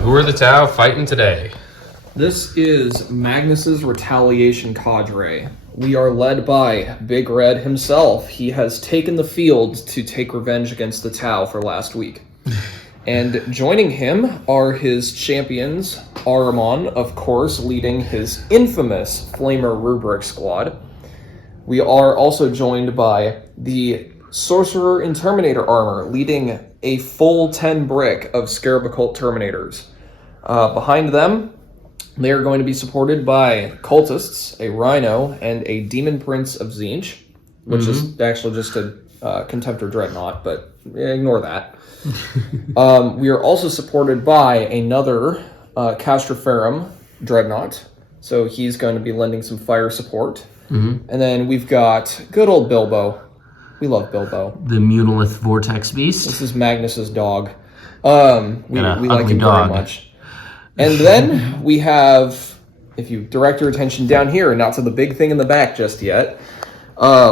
who are the Tau fighting today? This is Magnus's Retaliation Cadre. We are led by Big Red himself. He has taken the field to take revenge against the Tau for last week. And joining him are his champions, Ahriman, of course, leading his infamous Flamer Rubric squad. We are also joined by the Sorcerer in Terminator armor, leading a full 10 brick of Scarab Occult Terminators. Behind them, they are going to be supported by Cultists, a Rhino, and a Demon Prince of Tzeentch, which is actually just a Contemptor Dreadnought, but ignore that. We are also supported by another Castroferum Dreadnought, so he's going to be lending some fire support. And then we've got good old Bilbo. We love Bilbo. The Munolith Vortex Beast. This is Magnus's dog. We like him dog. very much. And then we have, if you direct your attention down here, not to the big thing in the back just yet,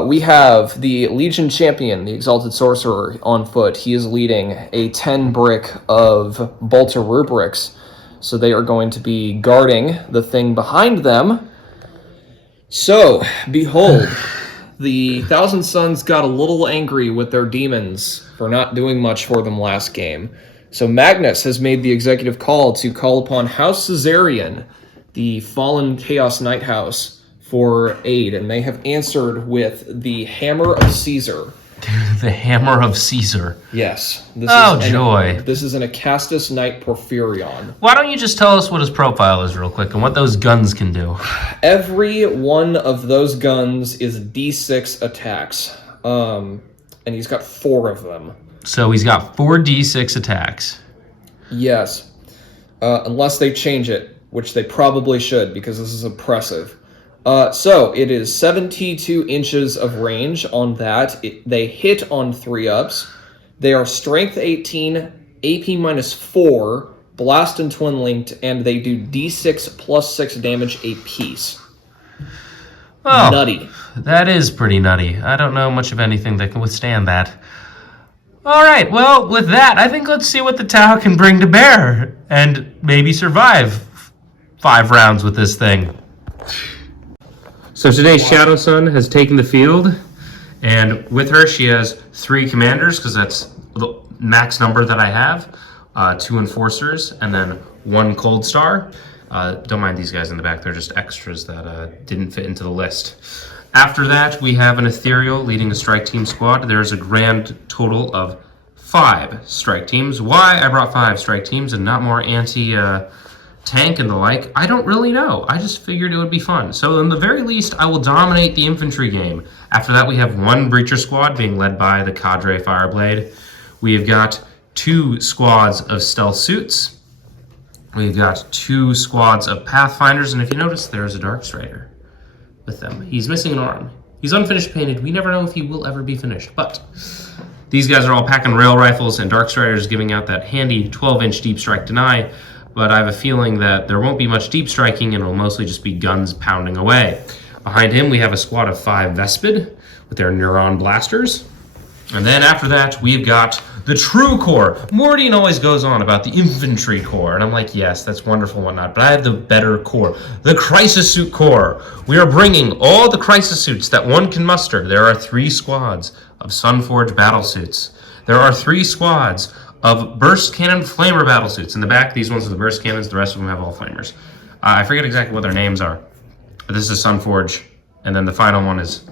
we have the Legion Champion, the Exalted Sorcerer, on foot. He is leading a 10 brick of Bolter Rubrics, so they are going to be guarding the thing behind them. So, behold, the Thousand Suns got a little angry with their demons for not doing much for them last game. So Magnus has made the executive call to call upon House Caesarian, the fallen Chaos Knight House, for aid, and they have answered with the Hammer of Caesar. The Hammer of Caesar. Yes. Joy. This is an Acastus Knight Porphyrion. Why don't you just tell us what his profile is real quick and what those guns can do? Every one of those guns is D6 attacks, and he's got 4 of them. So he's got 4d6 attacks. Yes. Unless they change it, which they probably should, because this is impressive. So it is 72 inches of range on that. They hit on 3-ups. They are strength 18, AP minus 4, blast and twin linked, and they do D6 plus 6 damage a piece. Well, nutty. That is pretty nutty. I don't know much of anything that can withstand that. All right, well, with that, I think let's see what the Tau can bring to bear and maybe survive 5 rounds with this thing. So today, Shadowsun has taken the field, and with her, she has 3 commanders, because that's the max number that I have, 2 enforcers, and then 1 cold star. Don't mind these guys in the back, they're just extras that didn't fit into the list. After that, we have an ethereal leading a strike team squad. There's a grand total of 5 strike teams. Why I brought 5 strike teams and not more tank and the like, I don't really know. I just figured it would be fun. So in the very least, I will dominate the infantry game. After that, we have 1 breacher squad being led by the Cadre Fireblade. We've got 2 squads of stealth suits. We've got 2 squads of pathfinders, and if you notice, there's a dark strider with them. He's missing an arm. He's unfinished painted. We never know if he will ever be finished, but these guys are all packing rail rifles, and dark striders giving out that handy 12-inch deep strike deny. But I have a feeling that there won't be much deep striking, and it'll mostly just be guns pounding away. Behind him, we have a squad of 5 Vespid with their Neuron Blasters. And then after that, we've got the True Corps. Mordian always goes on about the Infantry Corps, and I'm like, yes, that's wonderful and whatnot, but I have the better Corps, the Crisis Suit Corps. We are bringing all the Crisis Suits that one can muster. There are 3 squads of Sunforge battle suits. There are 3 squads of Burst Cannon Flamer battle suits. In the back, these ones are the Burst Cannons. The rest of them have all Flamers. I forget exactly what their names are. But this is Sunforge, and then the final one is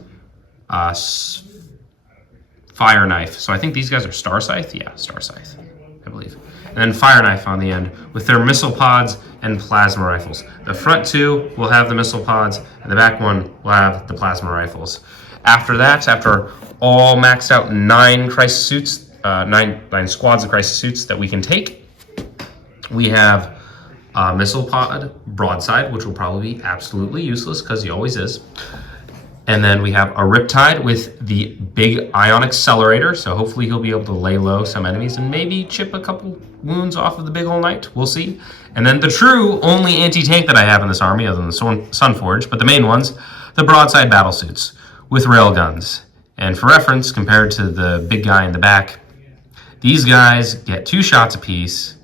Fire Knife. So I think these guys are Star Scythe? Yeah, Star Scythe, I believe. And then Fire Knife on the end with their missile pods and plasma rifles. The front 2 will have the missile pods, and the back one will have the plasma rifles. After that, after all maxed out 9 crisis suits, 9 squads of crisis suits that we can take, we have missile pod broadside, which will probably be absolutely useless because he always is. And then we have a Riptide with the big ion accelerator, so hopefully he'll be able to lay low some enemies and maybe chip a couple wounds off of the big old knight. We'll see. And then the true only anti-tank that I have in this army, other than the Sunforge, but the main ones, the broadside battle suits with railguns. And for reference, compared to the big guy in the back, these guys get 2 shots apiece,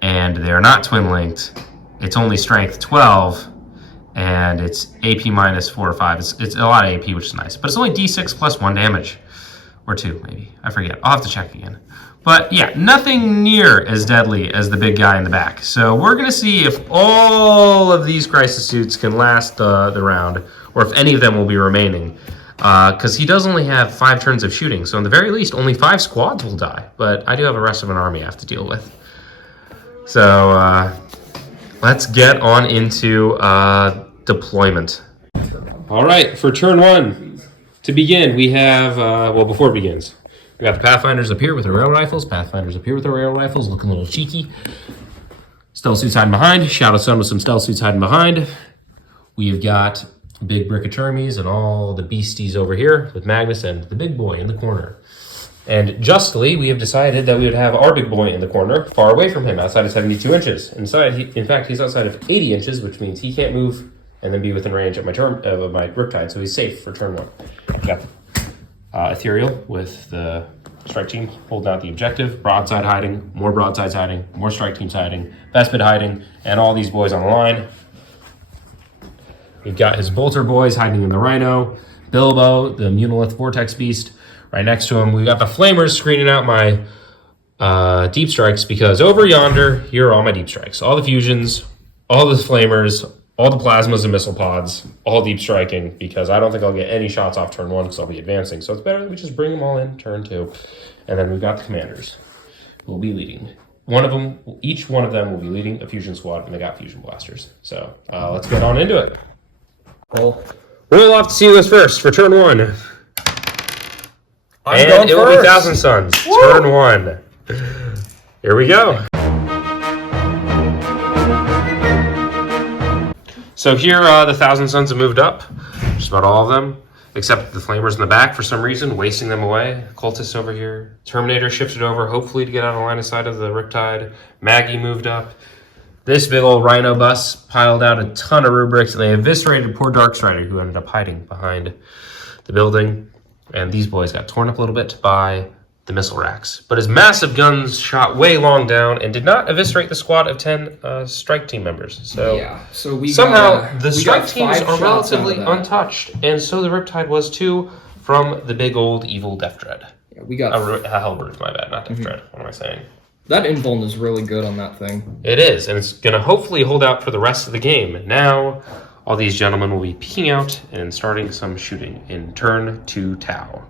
and They are not twin linked. It's only strength 12, and it's AP minus 4 or 5. It's a lot of AP, which is nice. But it's only D6 plus 1 damage. Or 2, maybe. I forget. I'll have to check again. But yeah, nothing near as deadly as the big guy in the back. So we're going to see if all of these crisis suits can last the round, or if any of them will be remaining. Because he does only have 5 turns of shooting. So in the very least, only 5 squads will die. But I do have the rest of an army I have to deal with. So let's get on into deployment. All right, for turn 1, to begin, we have, well, before it begins, we got the Pathfinders up here with their rail rifles. Pathfinders up here with their rail rifles, looking a little cheeky. Stealth suits hiding behind. Shadowsun with some stealth suits hiding behind. We've got big brick armies and all the beasties over here with Magnus and the big boy in the corner. And justly, we have decided that we would have our big boy in the corner, far away from him, outside of 72 inches. In fact, he's outside of 80 inches, which means he can't move and then be within range of my Riptide, so he's safe for turn 1. Got Ethereal with the strike team holding out the objective, broadside hiding, more broadsides hiding, more strike teams hiding, Vespid hiding, and all these boys on the line. We've got his bolter boys hiding in the Rhino, Bilbo, the Munolith Vortex Beast, right next to him. We've got the Flamers screening out my deep strikes, because over yonder, here are all my deep strikes. All the fusions, all the Flamers, all the plasmas and missile pods, all deep striking, because I don't think I'll get any shots off turn 1 because I'll be advancing. So it's better that we just bring them all in turn 2. And then we've got the commanders who will be leading. Each one of them will be leading a fusion squad, and they got fusion blasters. So let's get on into it. Well, We'll have to see this first for turn 1. And it will be Thousand Suns. Turn 1. Here we go. So here, the Thousand Suns have moved up, just about all of them, except the Flamers in the back for some reason, wasting them away. Cultists over here. Terminator shifted over, hopefully to get out of line of sight of the Riptide. Maggie moved up. This big old Rhino bus piled out a ton of rubrics, and they eviscerated poor Darkstrider, who ended up hiding behind the building. And these boys got torn up a little bit by the missile racks. But his massive guns shot way long down and did not eviscerate the squad of 10 strike team members. So, yeah, so we somehow the strike got teams 5 are shots relatively out of that. untouched. And so the Riptide was too, from the big old evil Death Dread. Yeah, we got Hellbird, my bad, not Death Dread. What am I saying? that invuln is really good on that thing. It is, and it's going to hopefully hold out for the rest of the game. Now, all these gentlemen will be peeking out and starting some shooting in turn 2 Tau.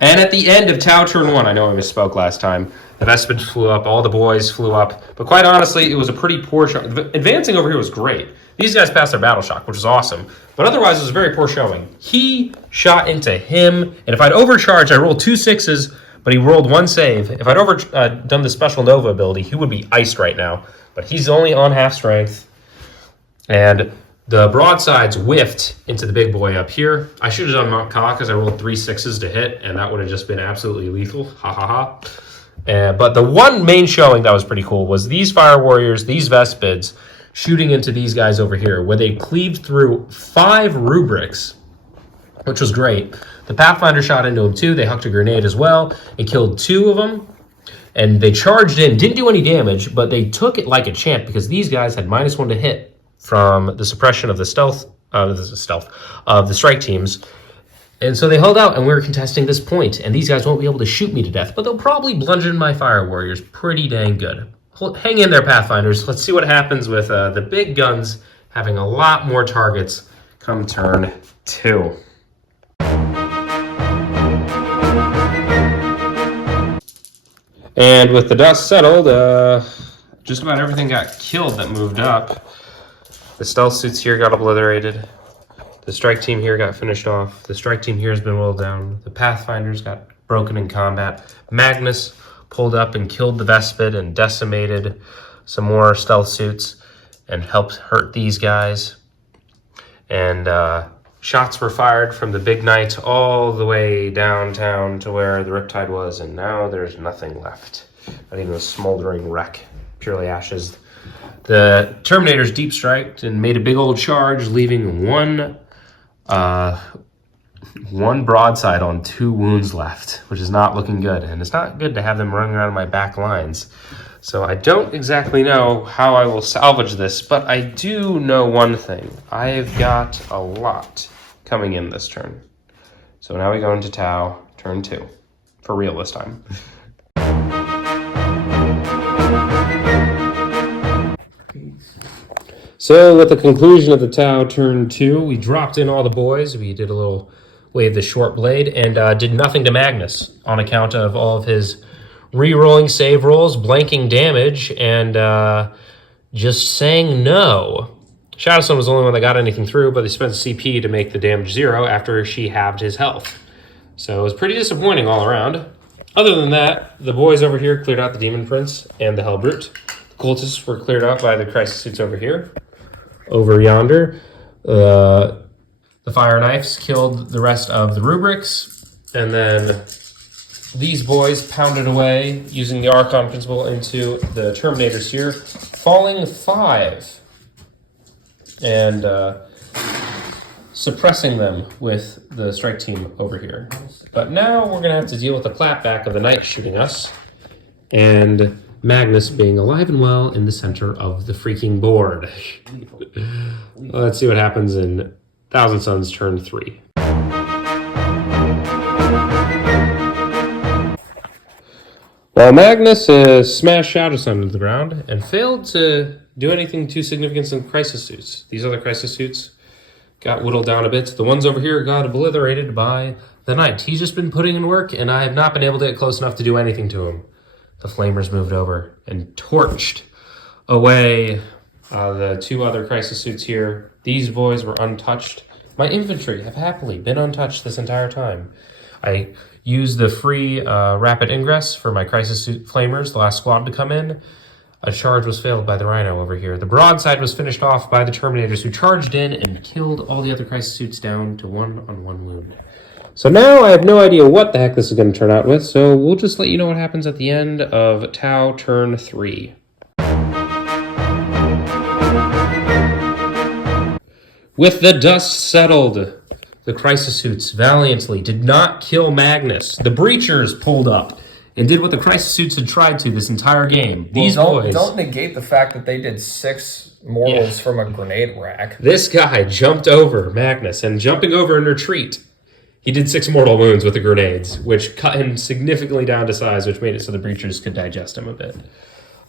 And at the end of Tau turn 1, I know I misspoke last time, the Vespid flew up, all the boys flew up, but quite honestly, it was a pretty poor shot. Advancing over here was great. These guys passed their battle shock, which was awesome, but otherwise it was a very poor showing. He shot into him, and if I'd overcharged, I rolled 2 6s, but he rolled 1 save. If I'd done the special Nova ability, he would be iced right now, but he's only on half strength, and the broadsides whiffed into the big boy up here. I should have done Mount Ka because I rolled 3 6s to hit, and that would have just been absolutely lethal. Ha ha ha. But the one main showing that was pretty cool was these Fire Warriors, these Vespids, shooting into these guys over here, where they cleaved through 5 rubrics, which was great. The Pathfinder shot into them too. They hucked a grenade as well. It killed 2 of them, and they charged in. Didn't do any damage, but they took it like a champ because these guys had -1 to hit from the suppression of the stealth of the strike teams. And so they held out, and we were contesting this point, and these guys won't be able to shoot me to death, but they'll probably bludgeon my Fire Warriors pretty dang good. Hang in there, Pathfinders. Let's see what happens with the big guns having a lot more targets come turn 2. And with the dust settled, just about everything got killed that moved up. The stealth suits here got obliterated. The strike team here got finished off. The strike team here has been whittled down. The Pathfinders got broken in combat. Magnus pulled up and killed the Vespid and decimated some more stealth suits and helped hurt these guys. And shots were fired from the Big Knight all the way downtown to where the Riptide was, and now there's nothing left. Not even a smoldering wreck, purely ashes. The Terminators deep striked and made a big old charge, leaving one 1 broadside on 2 wounds left, which is not looking good. And it's not good to have them running around my back lines. So I don't exactly know how I will salvage this, but I do know one thing. I've got a lot coming in this turn. So now we go into Tau, turn 2. For real this time. So with the conclusion of the Tau turn 2, we dropped in all the boys. We did a little wave the short blade and did nothing to Magnus on account of all of his re-rolling save rolls, blanking damage, and just saying no. Shadowsun was the only one that got anything through, but they spent CP to make the damage 0 after she halved his health. So it was pretty disappointing all around. Other than that, the boys over here cleared out the Demon Prince and the Hellbrute. The cultists were cleared out by the Crisis Suits over here. Over yonder, the Fire Knives killed the rest of the Rubrics, and then these boys pounded away using the Archon principle into the Terminators here, falling 5 and suppressing them with the strike team over here. But now we're going to have to deal with the clapback of the Knight shooting us, and Magnus being alive and well in the center of the freaking board. Let's see what happens in Thousand Suns turn 3. Well, Magnus smashed Shadowsun into the ground and failed to do anything too significant in Crisis Suits. These other Crisis Suits got whittled down a bit. The ones over here got obliterated by the Knight. He's just been putting in work, and I have not been able to get close enough to do anything to him. The Flamers moved over and torched away the 2 other Crisis Suits here. These boys were untouched. My infantry have happily been untouched this entire time. I used the free rapid ingress for my Crisis Suit Flamers, the last squad to come in. A charge was failed by the Rhino over here. The broadside was finished off by the Terminators, who charged in and killed all the other Crisis Suits down to 1-on-1 wound. So now I have no idea what the heck this is going to turn out with, so we'll just let you know what happens at the end of Tau turn 3. With the dust settled, the Crisis Suits valiantly did not kill Magnus. The Breachers pulled up and did what the Crisis Suits had tried to this entire game. These boys don't negate the fact that they did 6 mortals from a grenade rack. This guy jumped over Magnus, and jumping over in retreat, he did 6 mortal wounds with the grenades, which cut him significantly down to size, which made it so the Breachers could digest him a bit.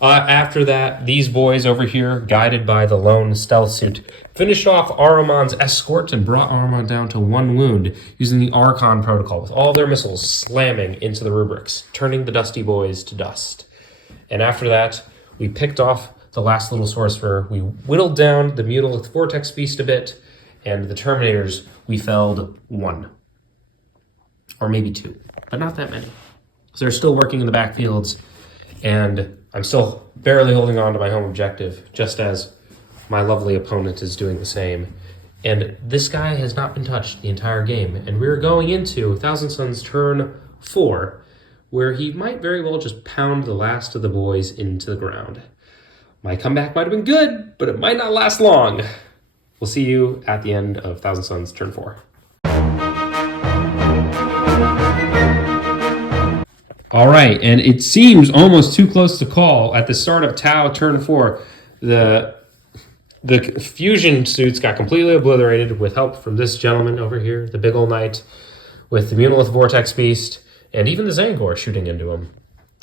After that, these boys over here, guided by the lone stealth suit, finished off Ahriman's escort and brought Ahriman down to 1 wound using the Archon protocol, with all their missiles slamming into the Rubrics, turning the Dusty boys to dust. And after that, we picked off the last little sorcerer. We whittled down the Mutilith Vortex Beast a bit, and the Terminators, we felled 1. Or maybe 2, but not that many. So they're still working in the backfields, and I'm still barely holding on to my home objective, just as my lovely opponent is doing the same. And this guy has not been touched the entire game, and we're going into Thousand Suns turn 4, where he might very well just pound the last of the boys into the ground. My comeback might have been good, but it might not last long. We'll see you at the end of Thousand Suns turn 4. All right, and it seems almost too close to call. At the start of Tau turn 4, the fusion suits got completely obliterated with help from this gentleman over here, the big old knight, with the Mutilith Vortex Beast, and even the Zangor shooting into him.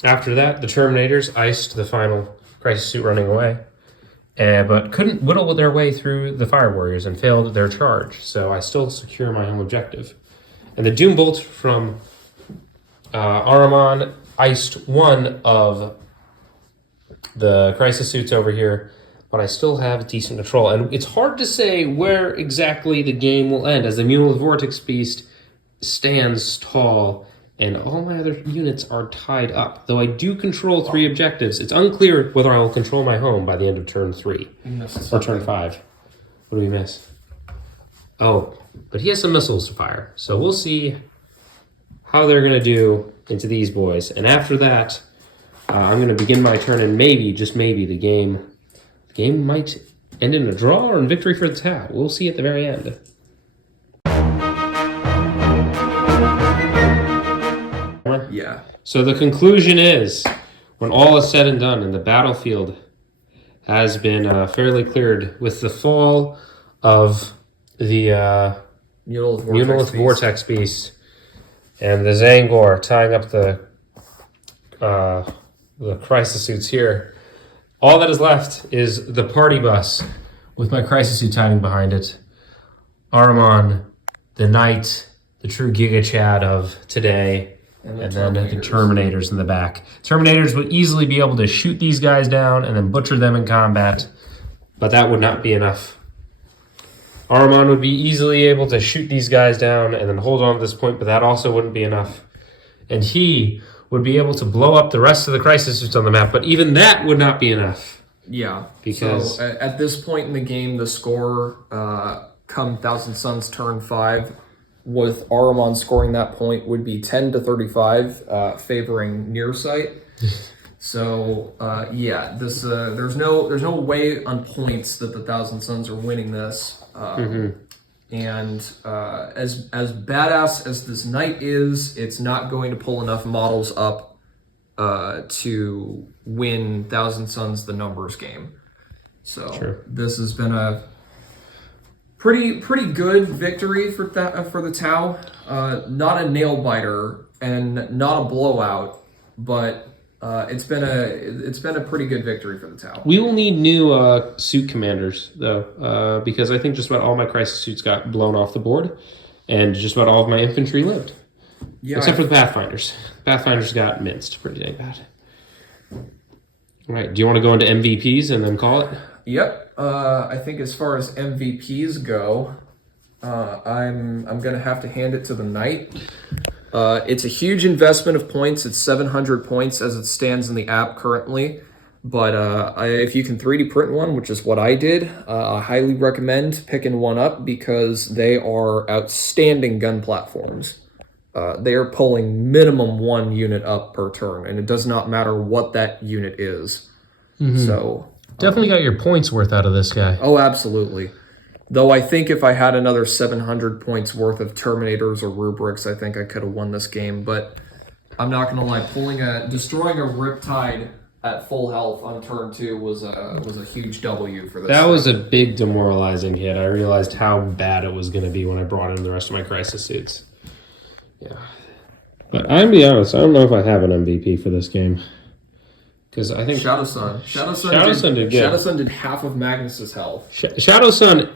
After that, the Terminators iced the final Crisis Suit running away, but couldn't whittle their way through the Fire Warriors and failed their charge, so I still secure my home objective. And the Doom Bolt from Ahriman iced 1 of the Crisis Suits over here, but I still have decent control. And it's hard to say where exactly the game will end, as the Mutilith Vortex Beast stands tall, and all my other units are tied up. Though I do control 3 objectives, it's unclear whether I will control my home by the end of turn 3. Or turn 5. What do we miss? Oh, but he has some missiles to fire, so we'll see how they're going to do into these boys. And after that, I'm going to begin my turn, and maybe, just maybe, the game might end in a draw or in victory for the Tau. We'll see at the very end. Yeah. So the conclusion is, when all is said and done and the battlefield has been fairly cleared with the fall of the Munolith Vortex Beast and the Zangor tying up the crisis suits here, all that is left is the party bus with my crisis suit hiding behind it. Ahriman, the knight, the true Giga Chad of today, and then the Terminators in the back. Terminators would easily be able to shoot these guys down and then butcher them in combat, but that would not be enough. Ahriman would be easily able to shoot these guys down and then hold on to this point, but that also wouldn't be enough. And he would be able to blow up the rest of the crisis suits on the map, but even that would not be enough. Yeah. Because so at this point in the game, the score come Thousand Suns turn 5, with Ahriman scoring that point, would be 10-35, favoring Nearsight. So this there's no way on points that the Thousand Suns are winning this. And as badass as this knight is, it's not going to pull enough models up to win Thousand Suns the numbers game. So this has been a pretty good victory for the Tau. Not a nail biter and not a blowout, but it's been a pretty good victory for the Tau. we will need new suit commanders, though, because I think just about all my crisis suits got blown off the board, and just about all of my infantry lived. Yeah, except for the Pathfinders. Pathfinders got minced pretty dang bad. All right, do you want to go into MVPs and then call it? Yep. I think as far as MVPs go, I'm going to have to hand it to the Knight. It's a huge investment of points. It's 700 points as it stands in the app currently. But if you can 3D print one, which is what I did, I highly recommend picking one up because they are outstanding gun platforms. They are pulling minimum 1 unit up per turn, and it does not matter what that unit is. So definitely got your points worth out of this guy. Oh, absolutely. Though I think if I had another 700 points worth of Terminators or Rubrics, I think I could have won this game. But I'm not going to lie, destroying a Riptide at full health on turn 2 was a huge W for this. That was a big demoralizing hit. I realized how bad it was going to be when I brought in the rest of my crisis suits. Yeah. But I'm be honest, I don't know if I have an MVP for this game. Because I think Shadowsun did good. Shadowsun did half of Magnus's health. Shadowsun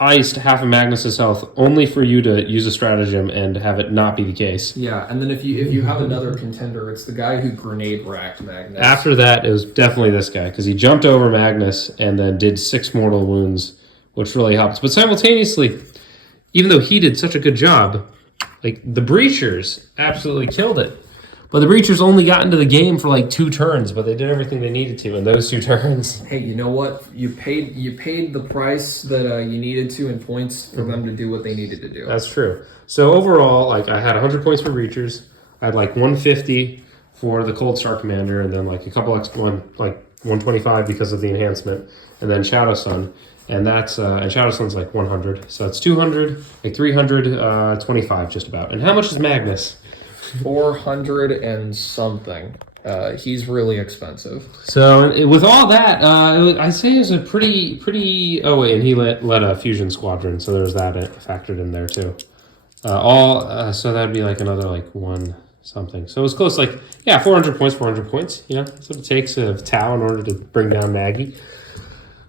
iced half of Magnus's health only for you to use a stratagem and have it not be the case. Yeah, and then if you have another contender, it's the guy who grenade racked Magnus. After that, it was definitely this guy because he jumped over Magnus and then did 6 mortal wounds, which really helps. But simultaneously, even though he did such a good job, like the Breachers absolutely killed it. But the Breachers only got into the game for like 2 turns, but they did everything they needed to in those 2 turns. Hey, you know what? You paid the price that you needed to in points for them to do what they needed to do. That's true. So overall, like I had 100 points for Breachers. I had like 150 for the Cold Star Commander, and then like a couple extra like 125 because of the enhancement, and then Shadowsun. And that's and Shadowsun's like 100, so that's 200, like 325 just about. And how much is Magnus? 400 and something. He's really expensive. So with all that, I'd say it's a pretty. Oh wait, and he led a fusion squadron, so there's that factored in there too. So that'd be like another like 1 something. So it was close, like 400 points. You know, that's what it takes of Tau in order to bring down Maggie.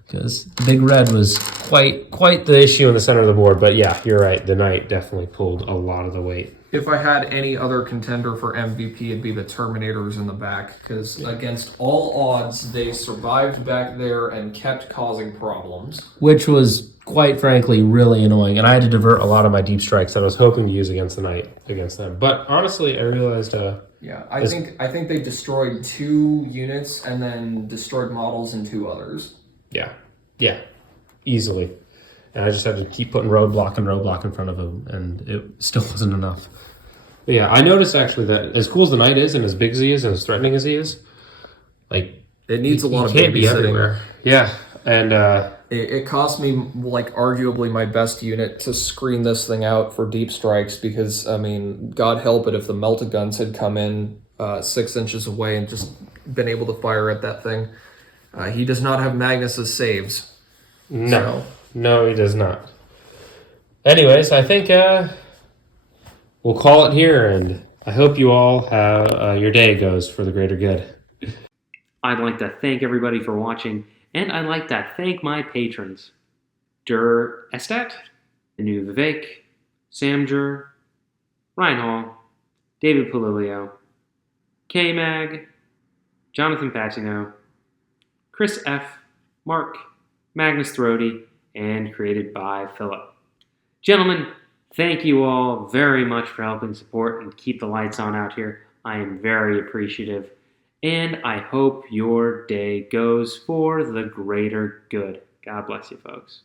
Because Big Red was quite the issue in the center of the board. But yeah, you're right. The Knight definitely pulled a lot of the weight. If I had any other contender for MVP, it'd be the Terminators in the back. Because against all odds, they survived back there and kept causing problems. Which was, quite frankly, really annoying. And I had to divert a lot of my deep strikes that I was hoping to use against the Knight against them. But honestly, I realized... I think they destroyed 2 units and then destroyed models in 2 others. Yeah, easily. And I just had to keep putting roadblock in front of him, and it still wasn't enough. But yeah, I noticed actually that as cool as the Knight is, and as big as he is, and as threatening as he is, like it needs a lot of can't be babysitting. everywhere. Yeah, and It cost me like arguably my best unit to screen this thing out for deep strikes because I mean, God help it if the melted guns had come in 6 inches away and just been able to fire at that thing. He does not have Magnus's saves. No, no, he does not. Anyways, I think we'll call it here, and I hope you all have your day goes for the greater good. I'd like to thank everybody for watching, and I'd like to thank my patrons. Dur Estat, Anu Vivek, Samjur, Ryan Hall, David Polilio, K-Mag, Jonathan Patino, Chris F., Mark, Magnus Thrody, and created by Philip. Gentlemen, thank you all very much for helping support and keep the lights on out here. I am very appreciative. And I hope your day goes for the greater good. God bless you, folks.